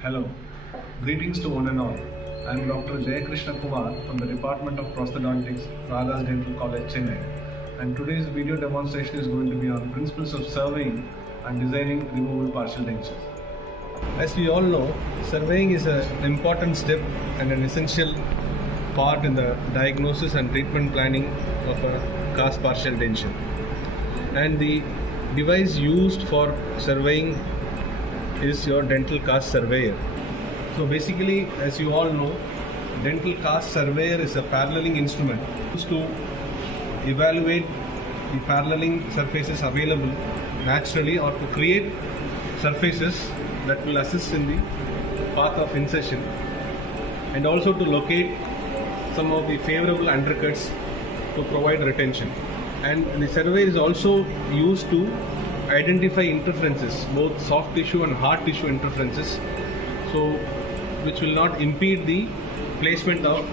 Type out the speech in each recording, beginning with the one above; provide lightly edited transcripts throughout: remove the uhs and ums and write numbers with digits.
Hello, greetings to one and all. I am Dr. Jay Krishna Kumar from the Department of Prosthodontics, Radha's Dental College, Chennai. And today's video demonstration is going to be on principles of surveying and designing removable partial dentures. As we all know, surveying is an important step and an essential part in the diagnosis and treatment planning of a cast partial denture. And the device used for surveying is your dental cast surveyor. So basically, as you all know, dental cast surveyor is a paralleling instrument used to evaluate the paralleling surfaces available naturally or to create surfaces that will assist in the path of insertion and also to locate some of the favorable undercuts to provide retention. And the survey is also used to identify interferences, both soft tissue and hard tissue interferences, so which will not impede the placement of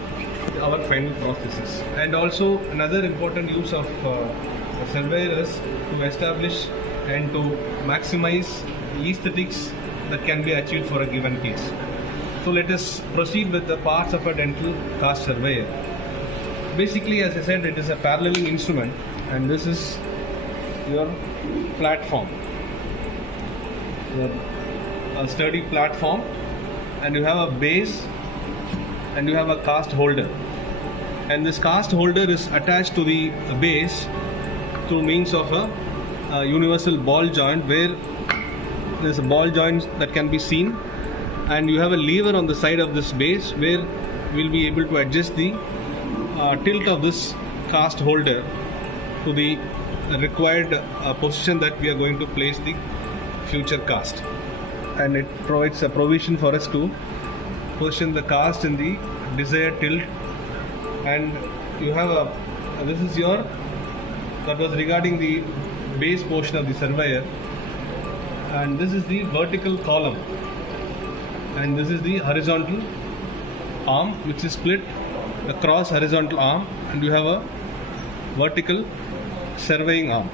our final prosthesis. And also another important use of a surveyor is to establish and to maximize the aesthetics that can be achieved for a given case. So let us proceed with the parts of a dental cast surveyor. Basically, as I said, it is a paralleling instrument, and this is your platform, a sturdy platform, and you have a base and you have a cast holder, and this cast holder is attached to the base through means of a universal ball joint, where there is a ball joint that can be seen, and you have a lever on the side of this base where we will be able to adjust the tilt of this cast holder to the required position that we are going to place the future cast, and it provides a provision for us to position the cast in the desired tilt. And you have this is your, that was regarding the base portion of the surveyor, and this is the vertical column, and this is the horizontal arm which is split across horizontal arm, and you have a vertical surveying arm.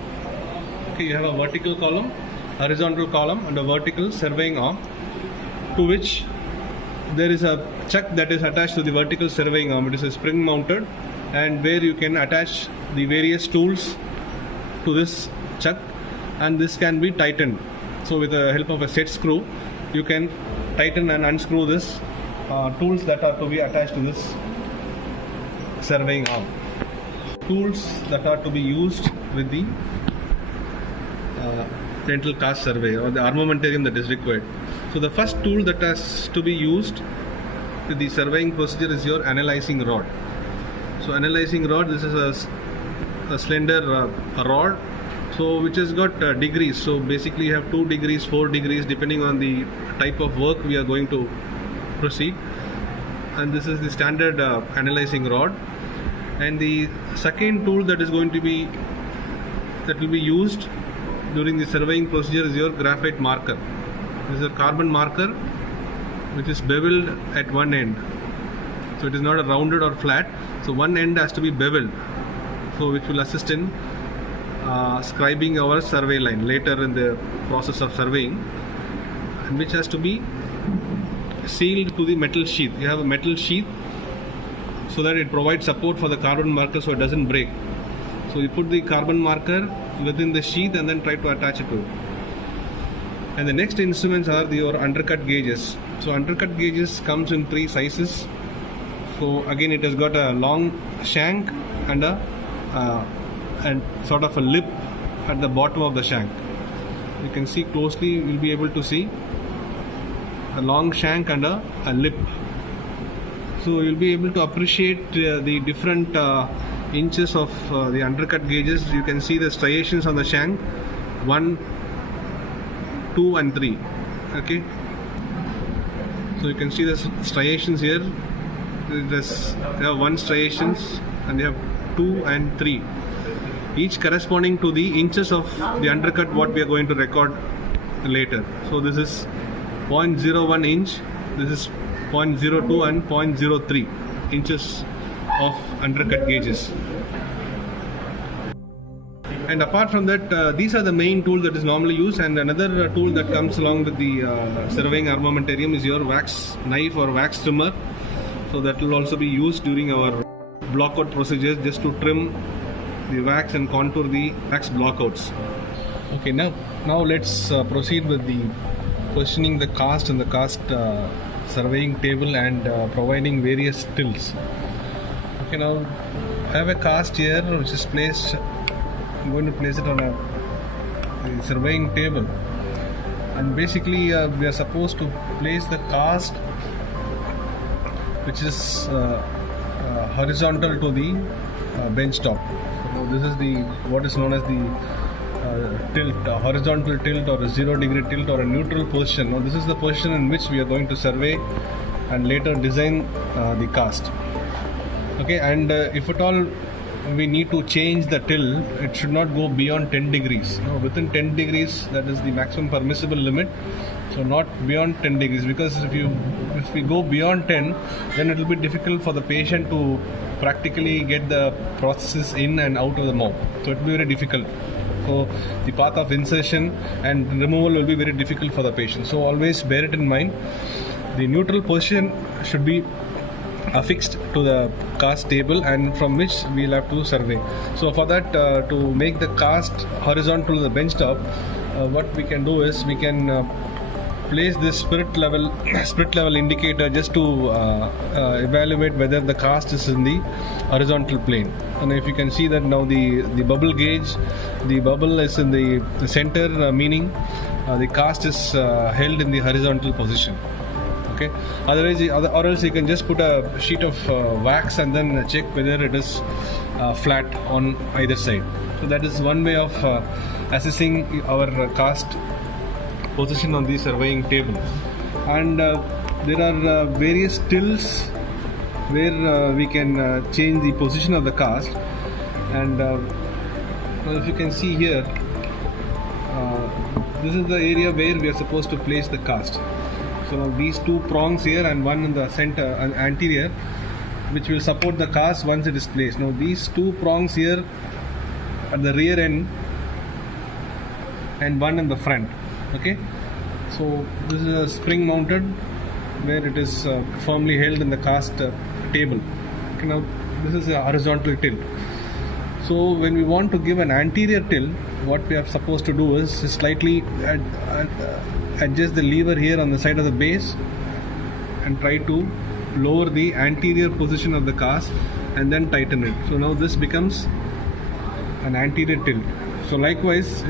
Okay, you have a vertical column, horizontal column, and a vertical surveying arm, to which there is a chuck that is attached to the vertical surveying arm. It is a spring mounted, and where you can attach the various tools to this chuck, and this can be tightened. So with the help of a set screw, you can tighten and unscrew this tools that are to be attached to this surveying arm. Tools that are to be used with the dental cast survey, or the armamentarium that is required. So the first tool that has to be used with the surveying procedure is your analyzing rod. So analyzing rod, this is a slender rod, so which has got degrees. So basically you have 2 degrees, 4 degrees, depending on the type of work we are going to proceed. And this is the standard analyzing rod. And the second tool that will be used during the surveying procedure is your graphite marker. This is a carbon marker which is beveled at one end. So it is not a rounded or flat. So one end has to be beveled, so which will assist in scribing our survey line later in the process of surveying, and which has to be sealed to the metal sheath. You have a metal sheath so that it provides support for the carbon marker so it doesn't break. So you put the carbon marker within the sheath and then try to attach it to it. And the next instruments are your undercut gauges. So undercut gauges comes in 3 sizes. So again, it has got a long shank and and sort of a lip at the bottom of the shank. You can see closely, you will be able to see a long shank and a lip. So you'll be able to appreciate the different inches of the undercut gauges. You can see the striations on the shank, 1, 2 and 3. Okay, so you can see the striations here. You have 1 striations, and you have 2 and 3, each corresponding to the inches of the undercut what we are going to record later. So this is 0.01 inch, this is 0.02 and 0.03 inches of undercut gauges. And apart from that, these are the main tools that is normally used. And another tool that comes along with the surveying armamentarium is your wax knife or wax trimmer. So that will also be used during our blockout procedures, just to trim the wax and contour the wax blockouts. Okay, now let's proceed with the positioning the cast and the cast surveying table and providing various tilts. Okay, now I have a cast here which is placed. I'm going to place it on a surveying table, and basically we are supposed to place the cast which is horizontal to the bench top. So this is the what is known as the tilt, horizontal tilt, or a 0 degree tilt, or a neutral position. Now this is the position in which we are going to survey and later design the cast. Okay, and if at all we need to change the tilt, it should not go beyond 10 degrees. Now, within 10 degrees, that is the maximum permissible limit. So not beyond 10 degrees, because if we go beyond 10, then it will be difficult for the patient to practically get the processes in and out of the mouth. So it will be very difficult. So the path of insertion and removal will be very difficult for the patient. So always bear it in mind. The neutral position should be affixed to the cast table, and from which we will have to survey. So for that, to make the cast horizontal to the bench top, what we can do is we can place this spirit level indicator just to evaluate whether the cast is in the horizontal plane. And if you can see that now the bubble gauge, the bubble is in the center, meaning the cast is held in the horizontal position. Okay. Otherwise, or else you can just put a sheet of wax and then check whether it is flat on either side. So that is one way of assessing our cast position on the surveying table. And there are various tilts where we can change the position of the cast. And well, if you can see here, this is the area where we are supposed to place the cast. So these two prongs here and one in the center and anterior, which will support the cast once it is placed. Now these two prongs here at the rear end and one in the front. Okay, so this is a spring mounted where it is firmly held in the cast table. Okay, now this is a horizontal tilt. So when we want to give an anterior tilt, what we are supposed to do is slightly adjust the lever here on the side of the base and try to lower the anterior position of the cast and then tighten it. So now this becomes an anterior tilt. So likewise,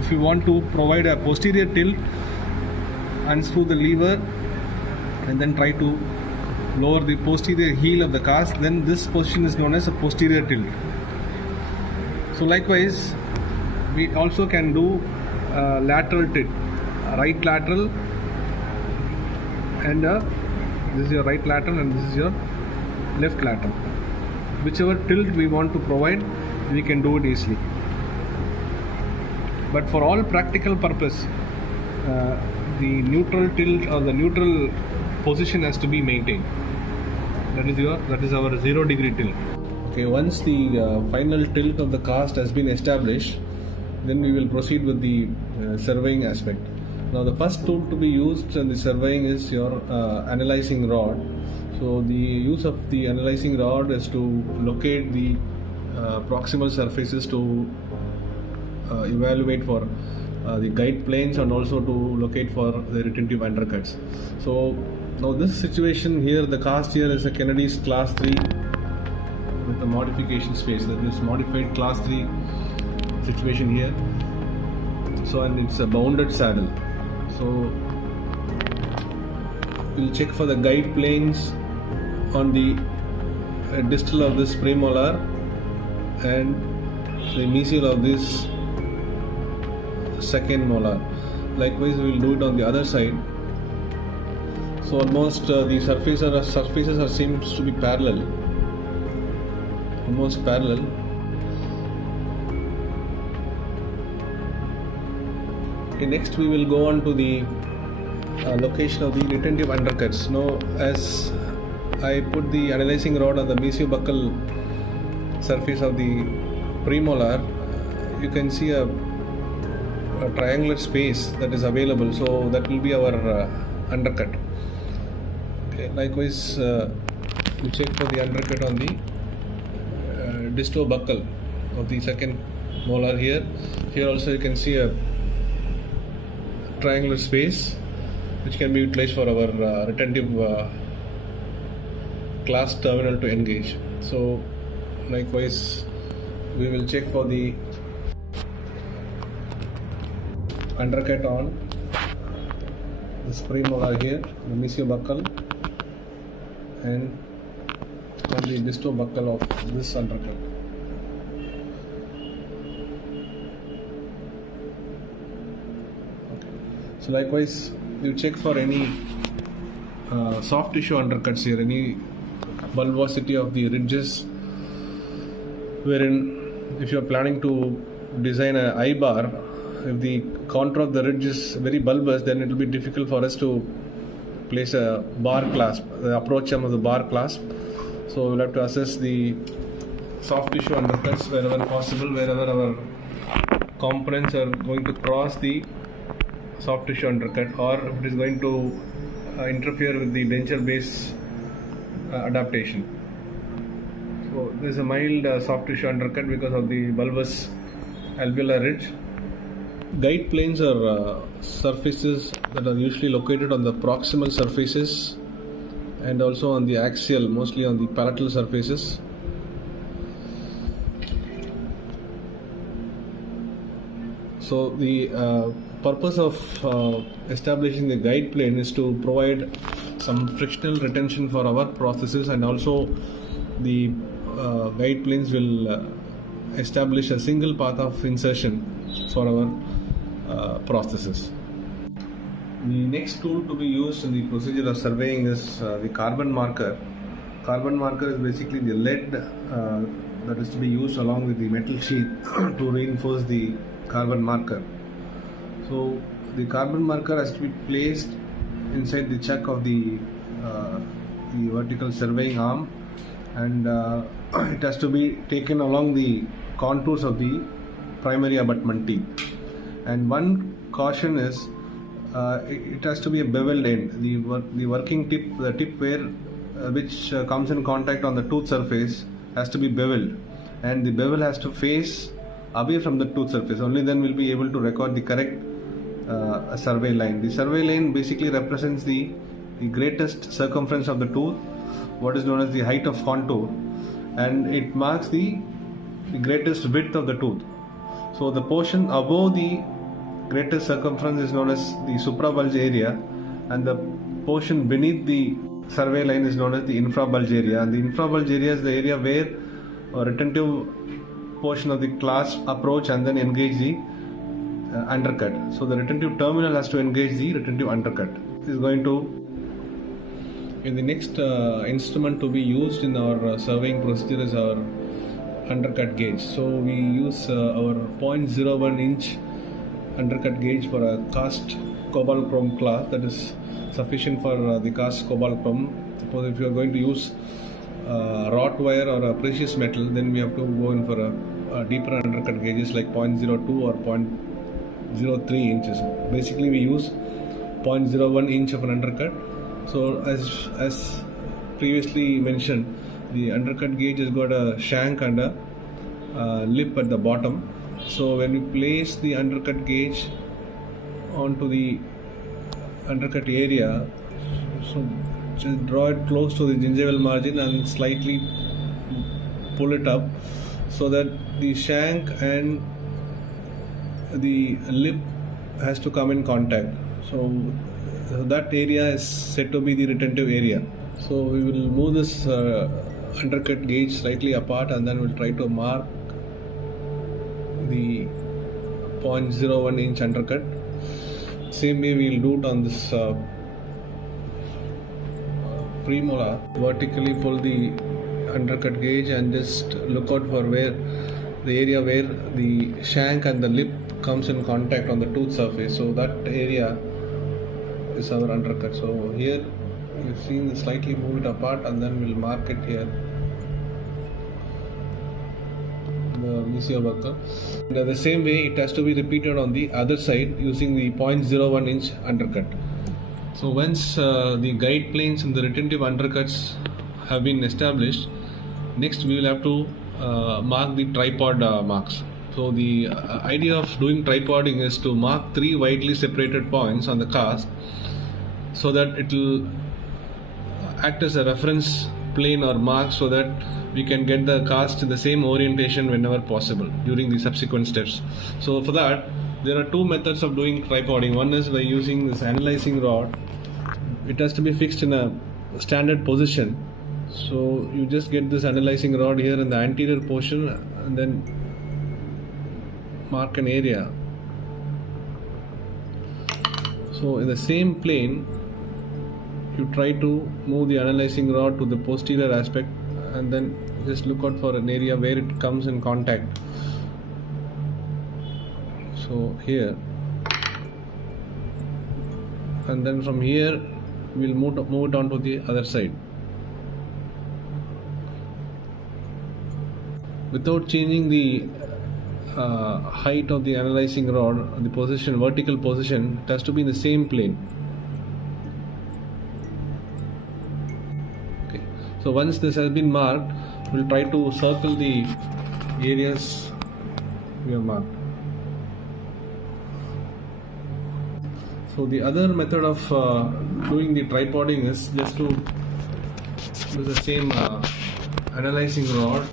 if you want to provide a posterior tilt, unscrew the lever and then try to lower the posterior heel of the cast, then this position is known as a posterior tilt. So likewise, we also can do lateral tilt, right lateral, and this is your right lateral and this is your left lateral. Whichever tilt we want to provide, we can do it easily. But for all practical purpose, the neutral tilt or the neutral position has to be maintained. That is our 0 degree tilt. Okay, once the final tilt of the cast has been established, then we will proceed with the surveying aspect. Now the first tool to be used in the surveying is your analyzing rod. So the use of the analyzing rod is to locate the proximal surfaces, to evaluate for the guide planes, and also to locate for the retentive undercuts. So now this situation here, the cast here is a Kennedy's class 3 with a modification space, that is modified class 3 situation here. So, and it's a bounded saddle. So we'll check for the guide planes on the distal of this premolar and the mesial of this second molar. Likewise, we will do it on the other side. So almost the surfaces are seems to be parallel, almost parallel. Okay, next we will go on to the location of the retentive undercuts. Now, as I put the analyzing rod on the mesiobuccal surface of the premolar, you can see a triangular space that is available, so that will be our undercut. Okay. Likewise, we check for the undercut on the distal buccal of the second molar here. Here also you can see a triangular space which can be utilized for our retentive clasp terminal to engage. So likewise we will check for the undercut on this premolar here, the mesiobuccal, and on the distobuccal of this undercut. So likewise you check for any soft tissue undercuts here, any bulbosity of the ridges, wherein if you are planning to design an eye bar, if the contour of the ridge is very bulbous, then it will be difficult for us to place a bar clasp, the approach arm of the bar clasp. So we'll have to assess the soft tissue undercuts wherever possible, wherever our components are going to cross the soft tissue undercut, or if it is going to interfere with the denture base adaptation. So there is a mild soft tissue undercut because of the bulbous alveolar ridge. Guide planes are surfaces that are usually located on the proximal surfaces and also on the axial, mostly on the palatal surfaces. So the purpose of establishing the guide plane is to provide some frictional retention for our processes, and also the guide planes will establish a single path of insertion for our processes. The next tool to be used in the procedure of surveying is the carbon marker. Carbon marker is basically the lead that is to be used along with the metal sheet to reinforce the carbon marker. So the carbon marker has to be placed inside the chuck of the vertical surveying arm, and it has to be taken along the contours of the primary abutment teeth. And one caution is it has to be a beveled end. The working tip, the tip where which comes in contact on the tooth surface, has to be beveled, and the bevel has to face away from the tooth surface. Only then we'll be able to record the correct survey line. The survey line basically represents the greatest circumference of the tooth, what is known as the height of contour, and it marks the greatest width of the tooth. So the portion above the greatest circumference is known as the suprabulge area, and the portion beneath the survey line is known as the infrabulge area. And the infrabulge area is the area where a retentive portion of the clasp approach and then engage the undercut. So the retentive terminal has to engage the retentive undercut. Is going to in the next instrument to be used in our surveying procedure is our undercut gauge. So we use our 0.01 inch undercut gauge for a cast cobalt chrome cloth, that is sufficient for the cast cobalt chrome. Suppose if you are going to use wrought wire or a precious metal, then we have to go in for a deeper undercut gauges like 0.02 or 0.03 inches. Basically we use 0.01 inch of an undercut. So as previously mentioned, the undercut gauge has got a shank and a lip at the bottom. So when we place the undercut gauge onto the undercut area, so just draw it close to the gingival margin and slightly pull it up so that the shank and the lip has to come in contact. So that area is said to be the retentive area. So we will move this undercut gauge slightly apart, and then we'll try to mark the 0.01 inch undercut. Same way we'll do it on this premolar. Vertically pull the undercut gauge and just look out for where the area where the shank and the lip comes in contact on the tooth surface. So that area is our undercut. So here you've seen slightly move it apart, and then we'll mark it here. the mesial buckle. And the same way it has to be repeated on the other side using the 0.01 inch undercut. So once the guide planes and the retentive undercuts have been established, next we will have to mark the tripod marks. So the idea of doing tripoding is to mark 3 widely separated points on the cast so that it will act as a reference plane or mark so that we can get the cast in the same orientation whenever possible during the subsequent steps. So for that, there are 2 methods of doing tripoding. One is by using this analyzing rod. It has to be fixed in a standard position. So you just get this analyzing rod here in the anterior portion and then mark an area. So in the same plane, you try to move the analyzing rod to the posterior aspect and then just look out for an area where it comes in contact. So here, and then from here we'll move it on to the other side without changing the height of the analyzing rod. The position, vertical position, it has to be in the same plane. Okay, so once this has been marked, we'll try to circle the areas we have marked. So the other method of doing the tripoding is just to use the same analyzing rod.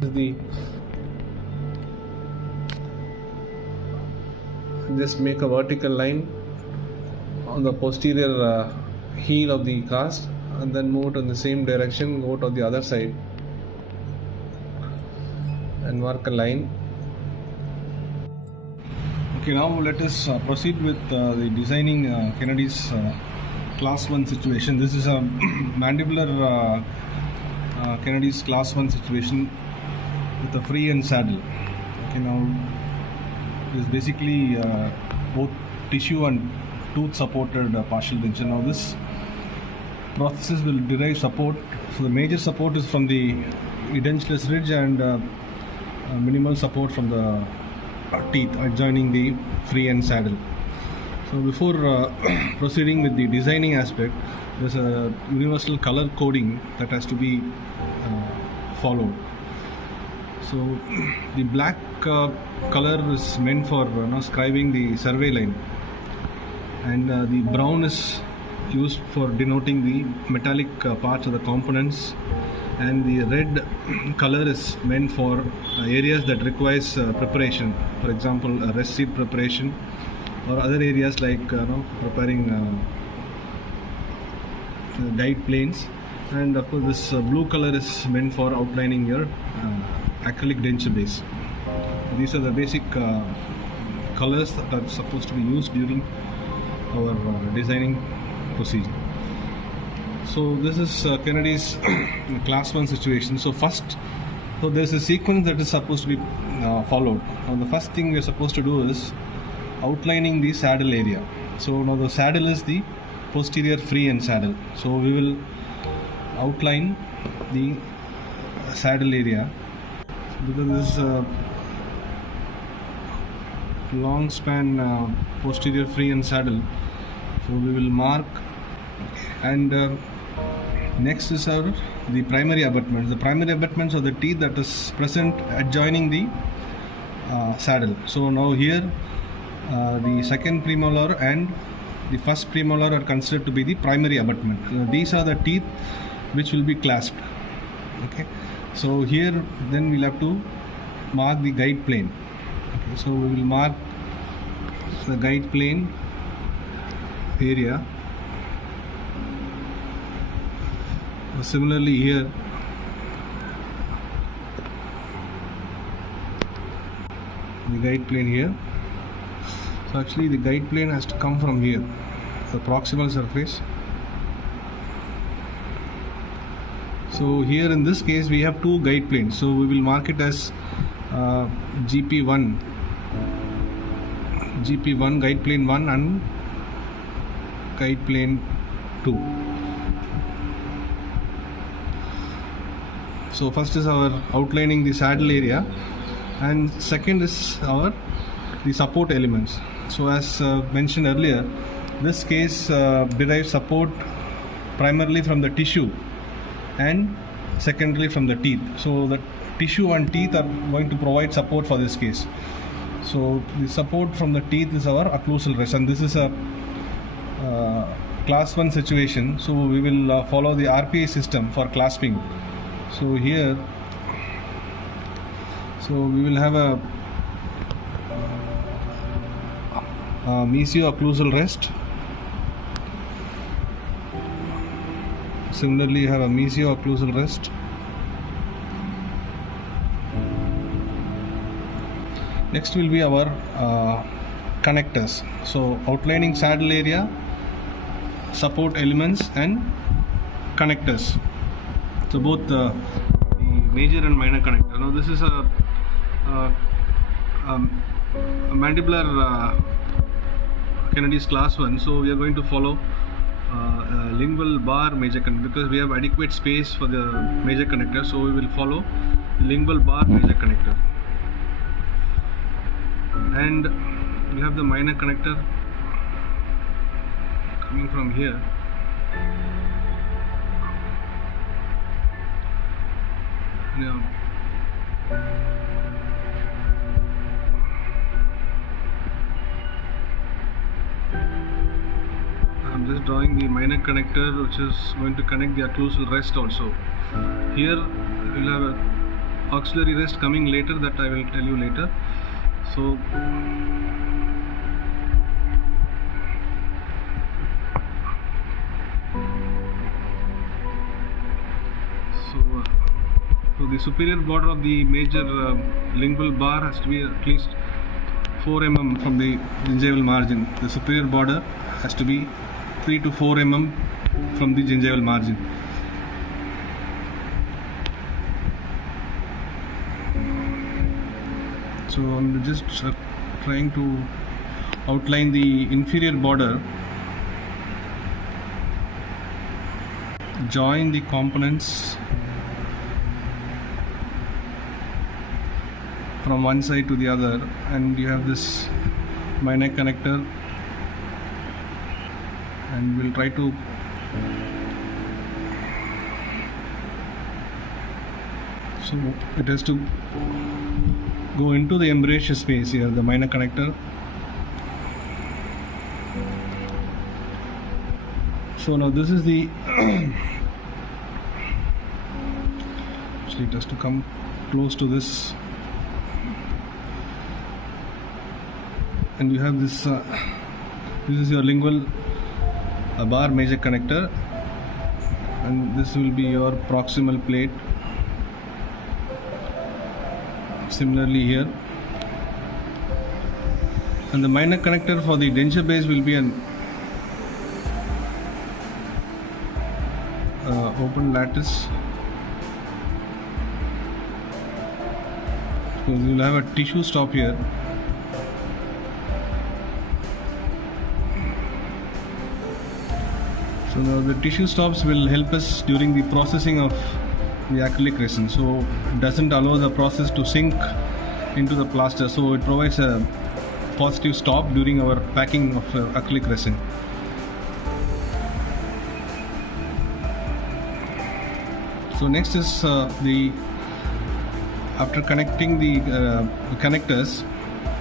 This is the just make a vertical line on the posterior heel of the cast and then move it in the same direction, go to the other side and mark a line. Okay, now let us proceed with the designing Kennedy's class 1 situation. This is a mandibular Kennedy's class 1 situation with a free end saddle. Okay, now it is basically both tissue and tooth supported partial denture. Now this process will derive support. So the major support is from the edentulous ridge and minimal support from the teeth adjoining the free end saddle. So before proceeding with the designing aspect, there's a universal color coding that has to be followed. So the black color is meant for scribing the survey line, and the brown is used for denoting the metallic parts of the components, and the red color is meant for areas that requires preparation, for example rest seat preparation or other areas like preparing guide planes. And of course this blue color is meant for outlining your acrylic denture base. These are the basic colors that are supposed to be used during our designing procedure. So this is Kennedy's class 1 situation. So first, so there's a sequence that is supposed to be followed. Now the first thing we are supposed to do is outlining the saddle area. So now the saddle is the posterior free end saddle. So we will outline the saddle area because this is a long span posterior free end saddle. So we will mark, and next is the primary abutments. The primary abutments are the teeth that is present adjoining the saddle. So now here the second premolar and the first premolar are considered to be the primary abutment. These are the teeth which will be clasped. Okay, so here then we'll have to mark the guide plane. Okay, so we will mark the guide plane area. Similarly here the guide plane here. So actually the guide plane has to come from here, the proximal surface. So here in this case we have 2 guide planes, so we will mark it as GP1 guide plane 1 and guide plane 2. So first is our outlining the saddle area, and second is the support elements. So as mentioned earlier, this case derives support primarily from the tissue and secondarily from the teeth. So the tissue and teeth are going to provide support for this case. So the support from the teeth is our occlusal rest, and this is a class 1 situation. So we will follow the RPA system for clasping. So here, so we will have a mesio-occlusal rest. Similarly, you have a mesio-occlusal rest. Next will be our connectors. So outlining saddle area, support elements and connectors. So both the major and minor connector. Now this is a mandibular Kennedy's class 1. So we are going to follow lingual bar major connector because we have adequate space for the major connector. So we will follow lingual bar major connector. And we have the minor connector coming from here. Now, I'm just drawing the minor connector which is going to connect the occlusal rest also. Here we'll have a auxiliary rest coming later, that I will tell you later. So the superior border of the major lingual bar has to be at least 4 mm from the gingival margin. The superior border has to be 3 to 4 mm from the gingival margin. So I'm just trying to outline the inferior border, join the components from one side to the other, and you have this minor connector, and we'll try to so it has to go into the embrasure space here, the minor connector. So now this is the actually it has to come close to this, and you have this this is your lingual bar major connector, and this will be your proximal plate. Similarly here, and the minor connector for the denture base will be an open lattice. So we will have a tissue stop here. So now the tissue stops will help us during the processing of the acrylic resin. So it doesn't allow the process to sink into the plaster. So it provides a positive stop during our packing of acrylic resin. So next is after connecting the connectors,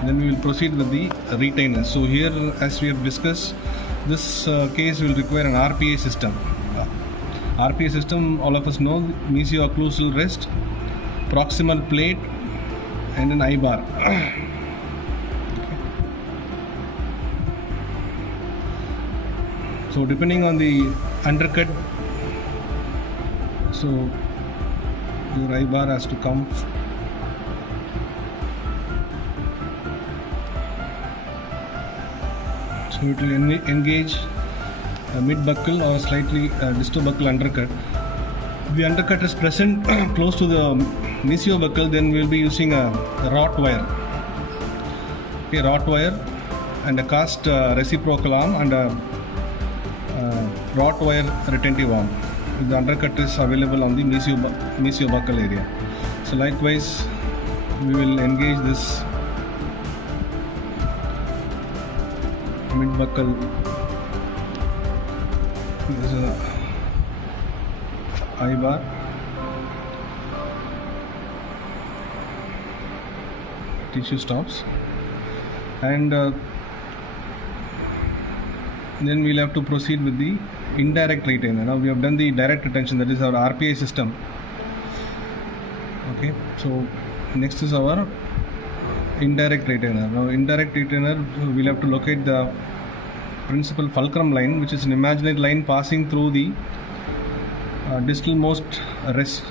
then we will proceed with the retainers. So here, as we have discussed, this case will require an RPA system. RPA system, all of us know, mesio-occlusal rest, proximal plate, and an I-bar. Okay. So depending on the undercut, so your I-bar has to come. So it will engage a mid-buccal or slightly distal buccal undercut. If the undercut is present close to the mesio-buccal, then we will be using a wrought wire. Okay, wrought wire and a cast reciprocal arm and a wrought wire retentive arm. the undercut is available on the mesiobuccal area. So likewise, we will engage this mid-buccal. This is a I-bar. Tissue stops, and then we'll have to proceed with the indirect retainer. Now we have done the direct retention, that is our RPI system. Okay, so next is our indirect retainer. Now indirect retainer, we'll have to locate the principal fulcrum line, which is an imaginary line passing through the distal most rest.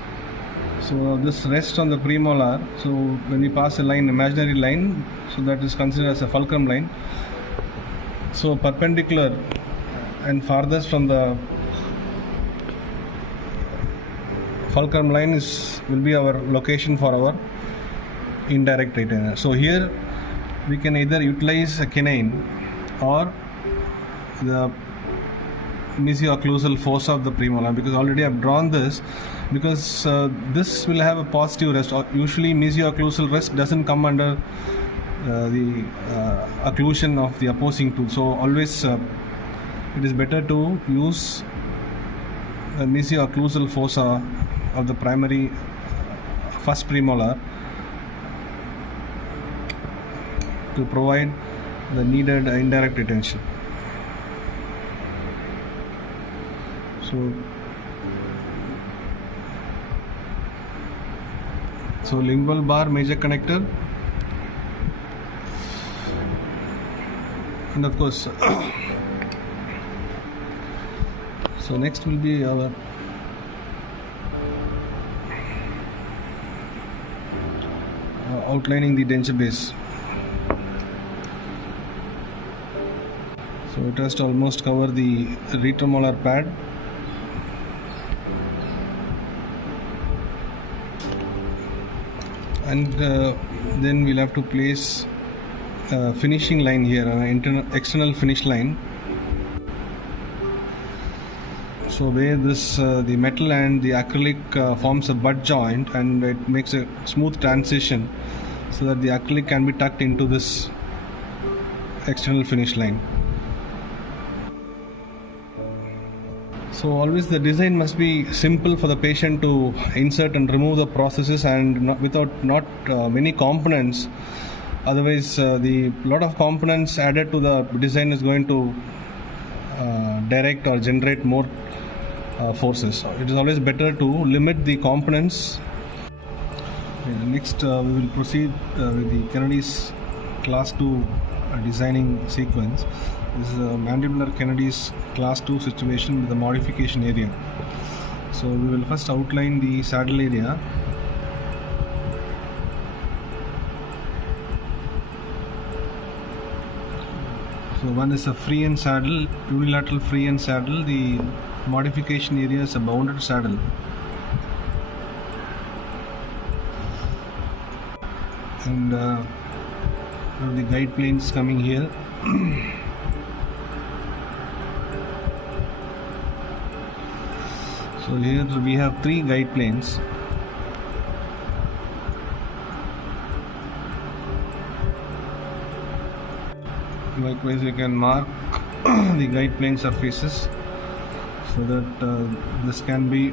So this rests on the premolar. So when we pass a line, imaginary line, so that is considered as a fulcrum line. So perpendicular and farthest from the fulcrum line will be our location for our indirect retainer. So here we can either utilize a canine or the mesio-occlusal fossa of the premolar, because already I've drawn this, because this will have a positive rest. Usually mesio-occlusal rest doesn't come under the occlusion of the opposing tooth. So always it is better to use the mesio-occlusal fossa of the primary first premolar to provide the needed indirect retention. So lingual bar, major connector, and of course so next will be our outlining the denture base. So it has to almost cover the retromolar pad. And then we'll have to place a finishing line here, an external finish line. So where this the metal and the acrylic forms a butt joint, and it makes a smooth transition, so that the acrylic can be tucked into this external finish line. So always the design must be simple for the patient to insert and remove the processes, and without many components. Otherwise, the lot of components added to the design is going to direct or generate more forces. So it is always better to limit the components. Okay, next, we will proceed with the Kennedy's Class 2 designing sequence. This is a mandibular Kennedy's Class 2 situation with a modification area. So we will first outline the saddle area. So one is a free end saddle, unilateral free end saddle. The modification area is a bounded saddle. And the guide planes coming here. So here we have 3 guide planes. Likewise, we can mark the guide plane surfaces so that this can be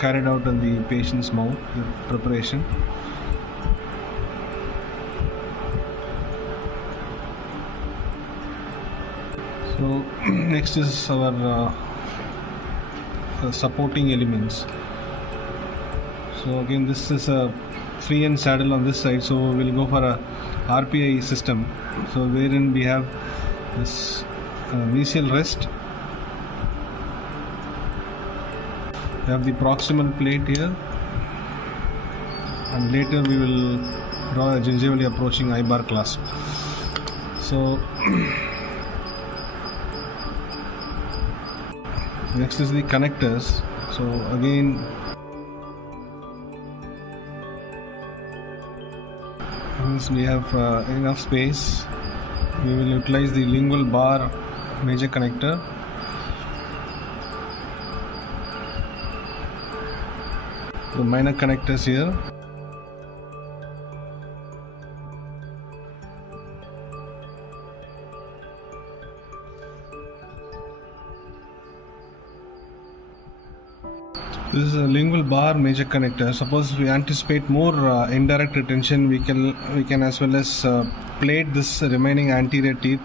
carried out in the patient's mouth with preparation. So next is our supporting elements. So again, this is a free end saddle on this side, so we'll go for a RPI system. So wherein we have this mesial rest, we have the proximal plate here, and later we will draw a gingivally approaching I-bar clasp. So next is the connectors. So again, since we have enough space, we will utilize the lingual bar major connector. the minor connectors here. This is a lingual bar major connector. Suppose we anticipate more indirect retention, we can as well as plate this remaining anterior teeth,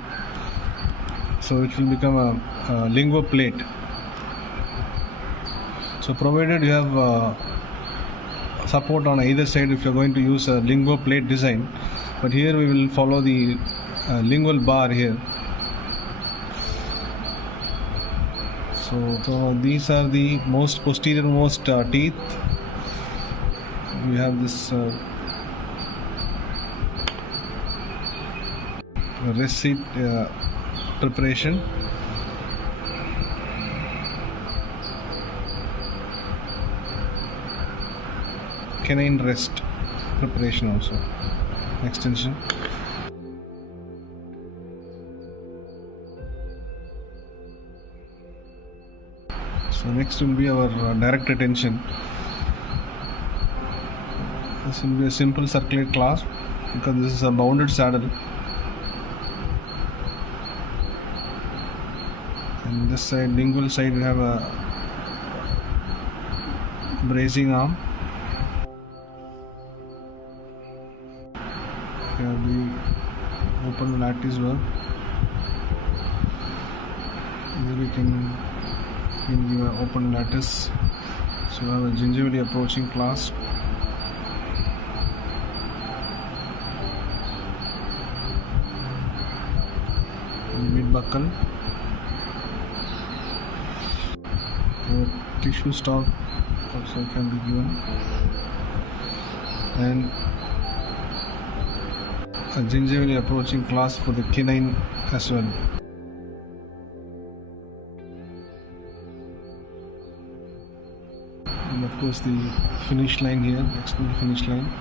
so it will become a lingual plate. So provided you have support on either side if you are going to use a lingual plate design, but here we will follow the lingual bar here. So these are the posterior most teeth. We have this rest seat preparation. Canine rest preparation also, extension. So next will be our direct retention. This will be a simple circulate clasp because this is a bounded saddle. And this side, lingual side, we have a bracing arm. We have the open lattice work. Here we can give an open lattice. So we have a gingerly approaching clasp. Mid buckle. Tissue stop also can be given, and a gingerly approaching clasp for the canine as well. And of course the finish line here, external finish line.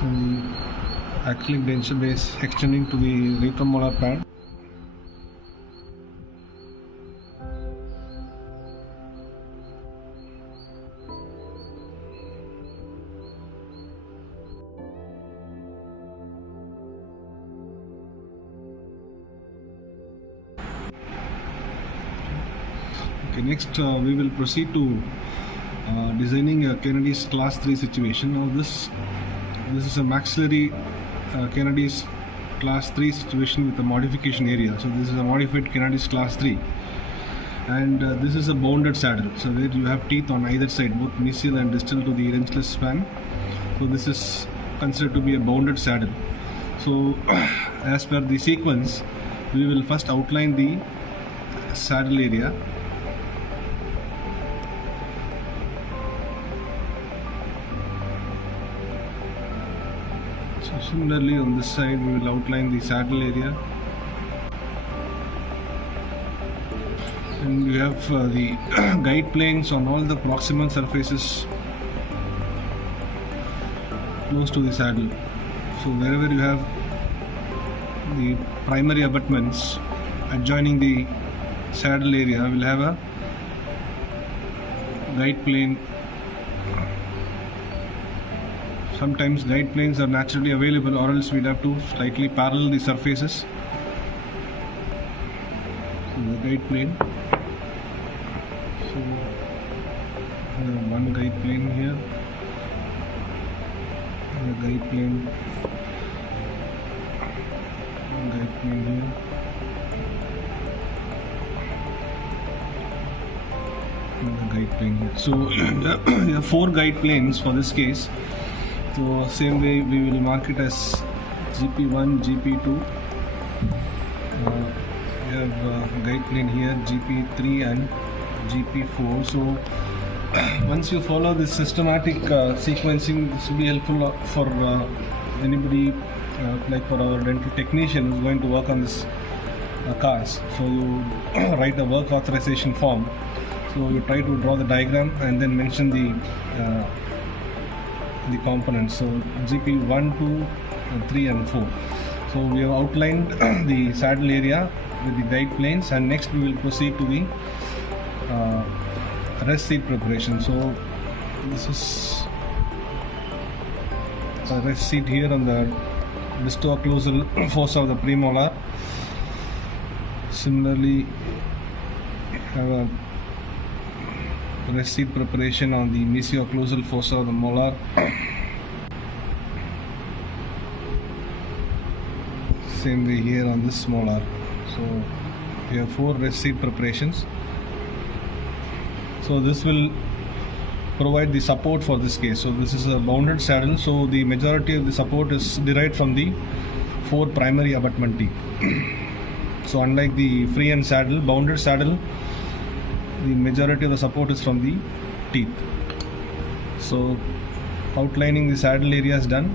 And the acrylic denture base extending to the retromolar pad. Okay, next we will proceed to designing a Kennedy's class 3 situation. Now this is a maxillary Kennedy's class 3 situation with a modification area. So this is a modified Kennedy's class 3, and this is a bounded saddle. So where you have teeth on either side, both mesial and distal to the edentulous span. So this is considered to be a bounded saddle. So as per the sequence, we will first outline the saddle area. So similarly on this side we will outline the saddle area, and we have the guide planes on all the proximal surfaces close to the saddle. So wherever you have the primary abutments adjoining the saddle area, will have a guide plane. Sometimes guide planes are naturally available, or else we'll have to slightly parallel the surfaces. So the guide plane. So we have one guide plane here, and a guide plane, one guide plane here, and a guide plane here. So we have 4 guide planes for this case. So same way we will mark it as GP1, GP2. We have guide plane here, GP3 and GP4. So once you follow this systematic sequencing, this will be helpful for anybody like for our dental technician who is going to work on this cars. So you write a work authorization form. So you try to draw the diagram and then mention the components. So GP 1, 2, 3 and 4. So we have outlined the saddle area with the guide planes, and next we will proceed to the rest seat preparation. So this is a rest seat here on the disto-occlusal fossa of the premolar. Similarly, have a rest seat preparation on the mesio-occlusal fossa of the molar. Same way here on this molar. So we have 4 rest seat preparations. So this will provide the support for this case. So this is a bounded saddle, so the majority of the support is derived from the 4 primary abutment teeth. So unlike the free end saddle, bounded saddle, the majority of the support is from the teeth. So outlining the saddle area is done,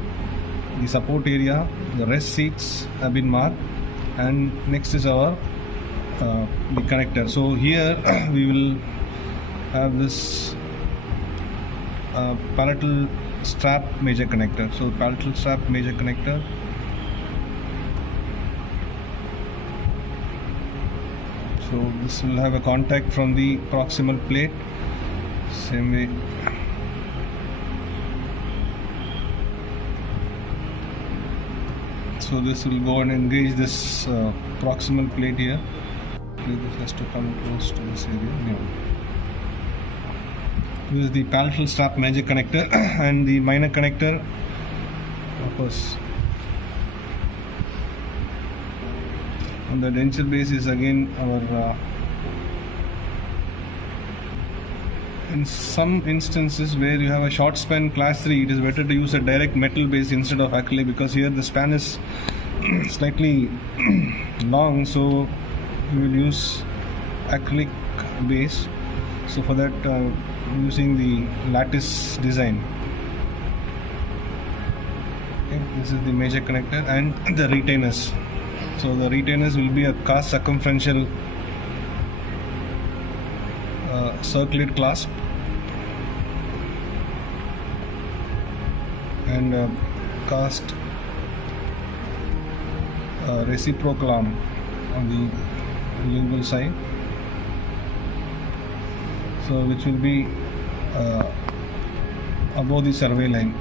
the support area, the rest seats have been marked, and next is our the connector. So here we will have this palatal strap major connector. So palatal strap major connector, so this will have a contact from the proximal plate, same way. So this will go and engage this proximal plate here. This has to come close to this area. Yeah. This is the palatal strap major connector and the minor connector, of course, on the denture base is again our in some instances where you have a short span class 3, it is better to use a direct metal base instead of acrylic, because here the span is slightly long, so we will use acrylic base. So for that, using the lattice design. Okay, this is the major connector and the retainers. So the retainers will be a cast circumferential circlate clasp and cast reciprocal arm on the lingual side, so which will be above the survey line.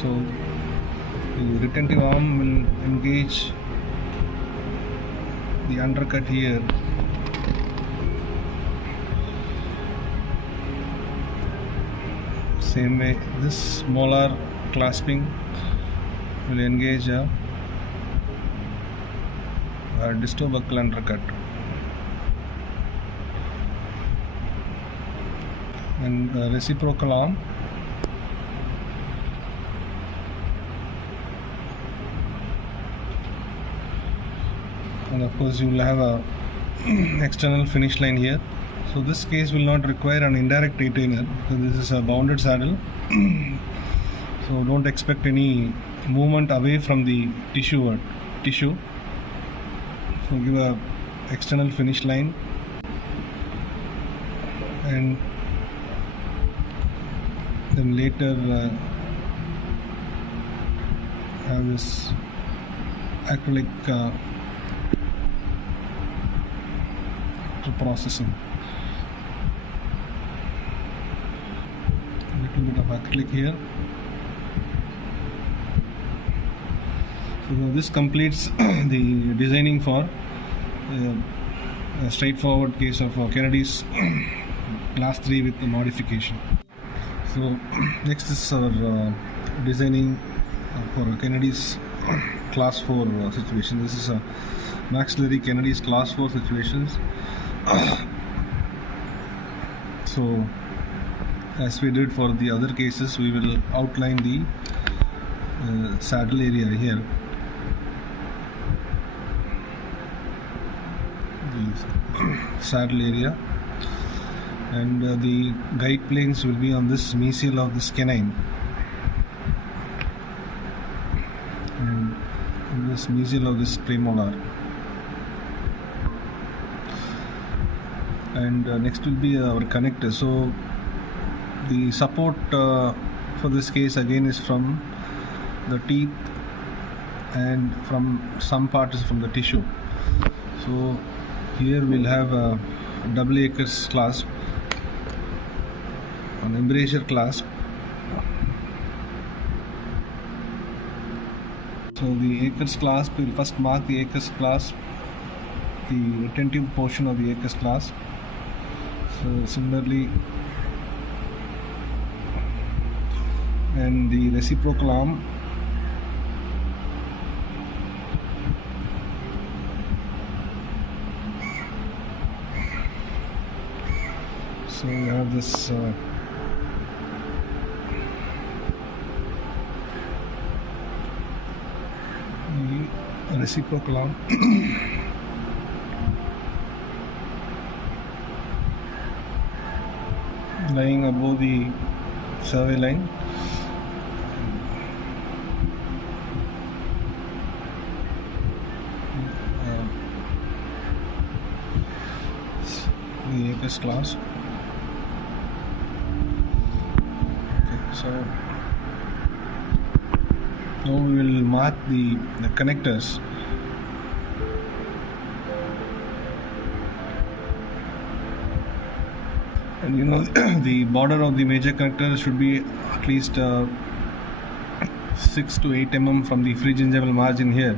So the retentive arm will engage the undercut here. Same way, this molar clasping will engage a distobuccal undercut, and reciprocal arm and of course you will have a external finish line here. So this case will not require an indirect retainer because this is a bounded saddle. So don't expect any movement away from the tissue. So give a external finish line and then later have this acrylic processing. A little bit of acrylic here. So this completes the designing for a straightforward case of Kennedy's class 3 with the modification. So next is our designing for Kennedy's class 4 situation. This is a maxillary Kennedy's class 4 situations. So as we did for the other cases, we will outline the saddle area here. The saddle area, and the guide planes will be on this mesial of this canine, and this mesial of this premolar. And next will be our connector. So the support for this case again is from the teeth, and from some part is from the tissue. So Here we'll have a double acres clasp, an embrasure clasp. So the acres clasp, we'll first mark the acres clasp, the retentive portion of the acres clasp. So similarly, and the reciprocal arm. So we have this the reciprocal arm. Lying above the survey line. The acres clasp. So now we will mark the connectors. And you know the border of the major connector should be at least 6 to 8 mm from the free gingival margin here.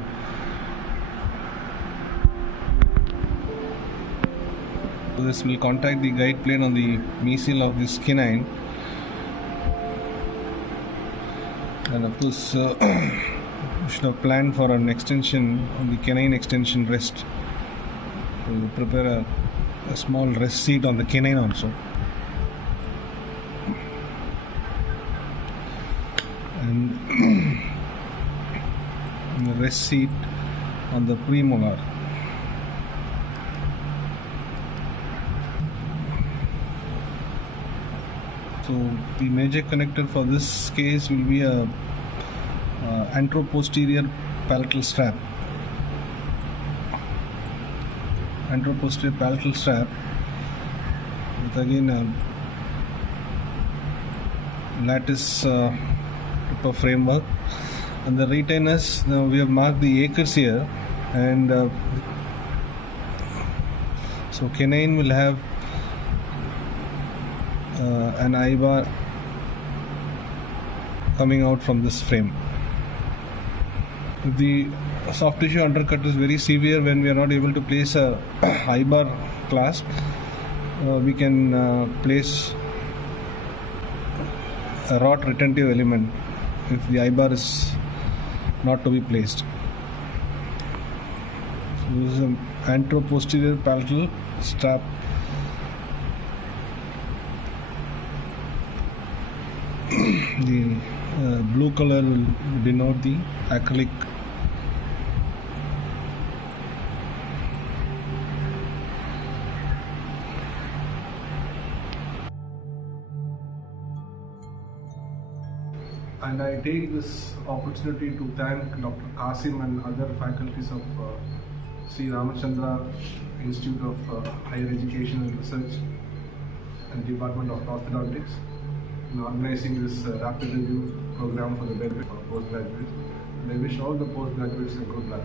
So this will contact the guide plane on the mesial of this canine. And of course, we should have planned for an extension on the canine extension rest. We will prepare a small rest seat on the canine also. And the rest seat on the premolar. So the major connector for this case will be a anteroposterior palatal strap. Anteroposterior palatal strap with again a lattice type of framework, and the retainers. Now we have marked the acres here, and so canine will have an eye bar coming out from this frame. If the soft tissue undercut is very severe, when we are not able to place a eye bar clasp, we can place a rot retentive element if the eye bar is not to be placed. So this is an anteroposterior palatal strap. The blue color will denote the acrylic. And I take this opportunity to thank Dr. Qasim and other faculties of Sri Ramachandra Institute of Higher Education and Research and Department of Orthodontics in organizing this rapid review program for the benefit of postgraduates. And I wish all the postgraduates a good luck.